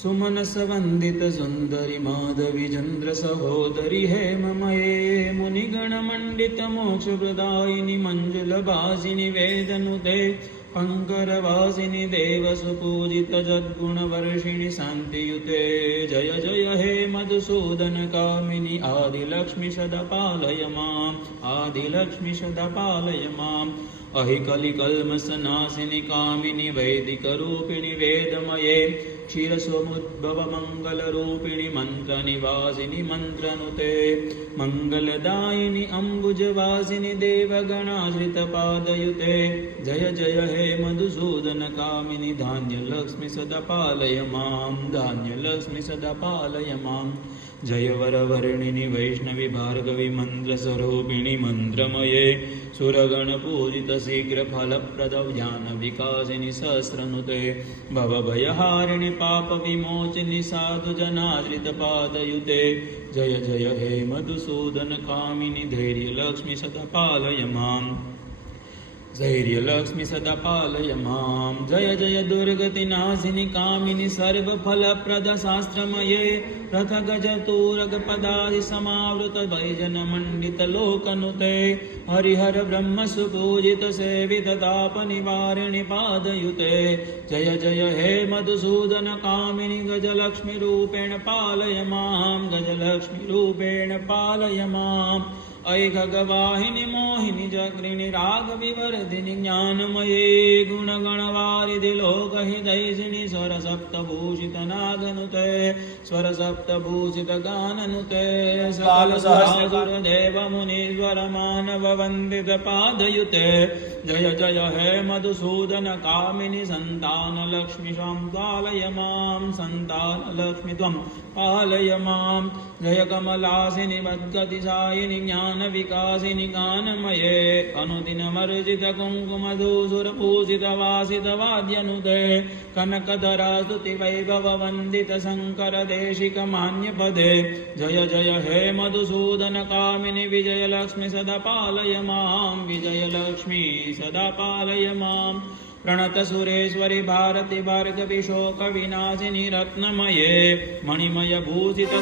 सुमनस वंदित सुंदरी माधवी चंद्र सहोदरी हेममये मुनिगण मंडित मोक्ष प्रदायिनी मंजुल भासिनी वेदनुते पंकर वासिनी देव सुपूजित जद्गुण वर्षिणी शांतियुते जय जय हे मधुसूदन कामिनी आदिलक्ष्मी सदा पालय माम् आदिलक्ष्मी सदा पालय माम् अहिकलि कल्मषनाशिनि कामिनि वैदिक रूपिणि वेदमये क्षीरसमुद्भव मंगल रूपिणि मंत्र निवासिनि मंत्रनुते मंगलदायिनि अंबुजवासिनि देवगणाश्रित पादयुते जय जय हे मधुसूदन कामिनि धान्य लक्ष्मी सदा पालय माम् धान्य लक्ष्मी सदा पालय माम् जय वरवर्णिनि वैष्णवी भार्गवी मंत्र स्वरूपिणि मंत्रमये सुरगण पूजित शीघ्र फलप्रद ज्ञान विकासिनि सहस्रनुते भवभयहारिणि पाप विमोचिनि साधु जनाश्रित पादयुते जय जय हे मधुसूदन कामिनि धैर्य लक्ष्मी सदा पालय माम् धैर्य लक्ष्मी सदा पालय माम् जय जय दुर्गति नाशिनि कामिनि सर्व फलप्रद शास्त्रमये रथ गज तूरग पदादि समावृत वैजन मंडित लोकनुते हरिहर ब्रह्म सुपूजित सेवित ताप निवारिणि पादयुते जय जय हे मधुसूदन कामिनि गजलक्ष्मी रूपेण पालय माम् गजलक्ष्मी रूपेण पालय माम् अयि खगवाहिनि मोहिनि जगृणि रागविवर्धिनि ज्ञानमये गुणगणवारिधि लोकहितैषिणि स्वरसप्तभूषितनागनुते स्वरसप्तभूषितगाननुते सकलसुरासुरदेव मुनीश्वर मानव वन्दित पादयुते जय जय हे मधुसूदन कामिनि सन्तान लक्ष्मी त्वं पालय माम् सन्तान लक्ष्मी त्वं पालय माम् जय कमलासिनि मद्गतिसायिनि ज्ञान विकासिनि गानमये अनुदिनमर्जित कुङ्कुमधूसुरपूजित वासित वाद्यनुते कनकधरा स्तुति वैभव वन्दित शङ्कर देशिक मान्यपदे जय जय हे मधुसूदन कामिनि विजयलक्ष्मी सदा पालय माम् विजयलक्ष्मी सदा पालय माम् प्रणत सुरेश्वरि भारति भार्गवी शोक विनाशिनि रत्नमये मणिमय भूषित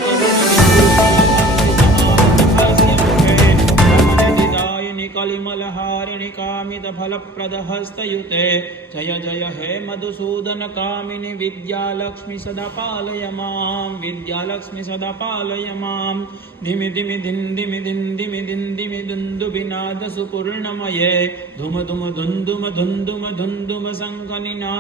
कलिमलहारिणि कामित फलप्रद हस्तयुते जय जय हे मधुसूदन कामिनि विद्यालक्ष्मी सदा पालय माम् विद्यालक्ष्मी सदा पालय माम् धिमि धिमि धिन् धिमि धिन् धिमि धिन् धिमि दुन्दुभिनाद सुपूर्णमये धुम धुम धुन्दुम धुन्दुम धुन्दुम शङ्खनिनाद